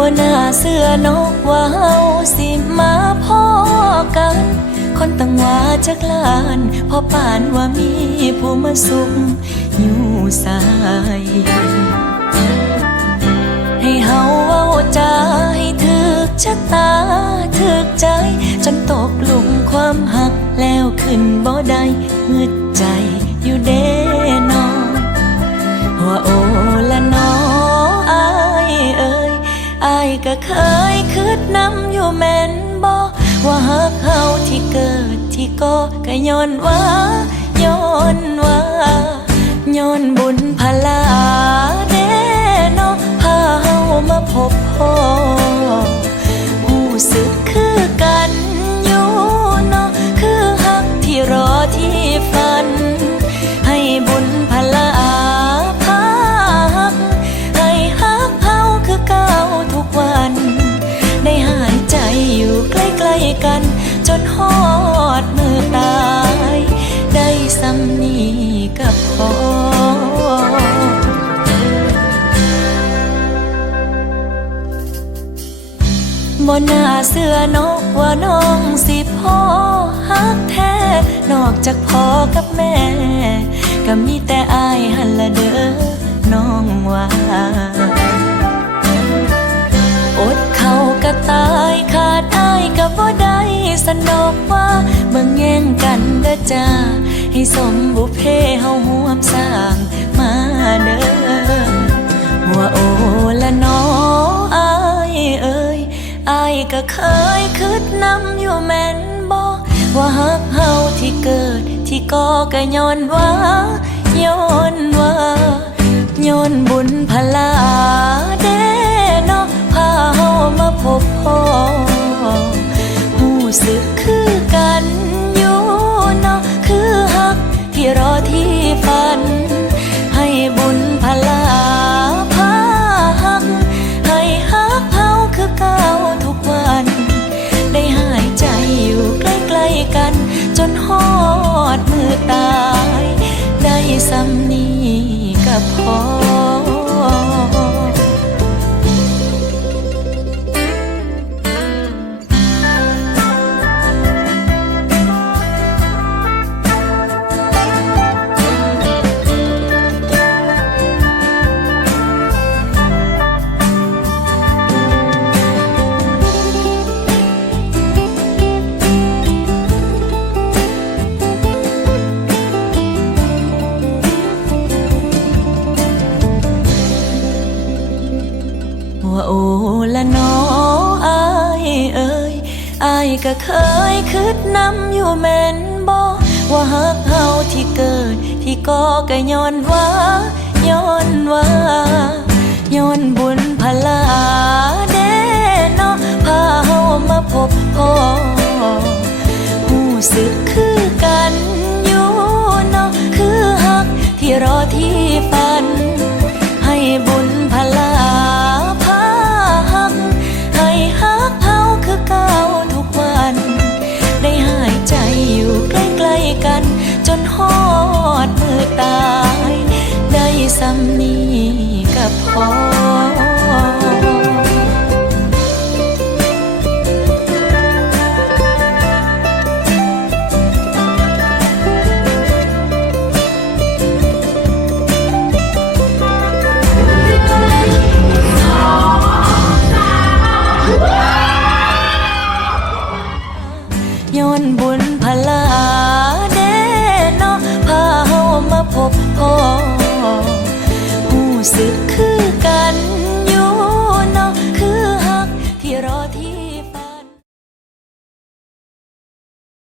บ่น่าเสื้อนกว่าเฮาสิมาพ่อกัน คนตั้งว่าจักลานพอป่านว่ามีผู้มาสุขอยู่สาย ให้เฮาเว้าจาให้ถึกชะตาถึกใจ จนตกหลุมความหักแล้วขึ้นบ่ได้เงึดใจอยู่เด้นอว่าโอ ก็เคยคืดนำอยู่แม่นบ่ว่าหักเฮาที่เกิดที่ก็ก็ย้อนว่าย้อนว่าย้อนบุญพลาเด้เนาะพาเฮามาพบพ่อ บ่น่าเสื้อนกว่าน้องสิพ่อฮักแท้ นอกจากพ่อกับแม่ ก็มีแต่อายหันละเด้อน้องว่าอดเขาก็ตายขาดอายก็บ่ได้สนอกว่าเบิ่งแย่งกันเด้อจ้าให้สมบุพเพเฮาห่วมสร้างมาเด้อว่าโอละน้ออายเอ่ยอาย ก็เคยคิดนำอยู่แม่นบ่ว่าฮักเฮาที่เกิดที่ก่อก็ย้อนว่าย้อนว่าย้อนบุญพลาเด้เนาะพาเฮามาพบพ่อหูสึกคือกัน อายก็เคยคืดนำอยู่แม่นบ่ว่าฮักเฮาที่เกิดที่ก่อก็ย้อนว่าย้อนว่า ได้สำนีกับพอ สึกคือ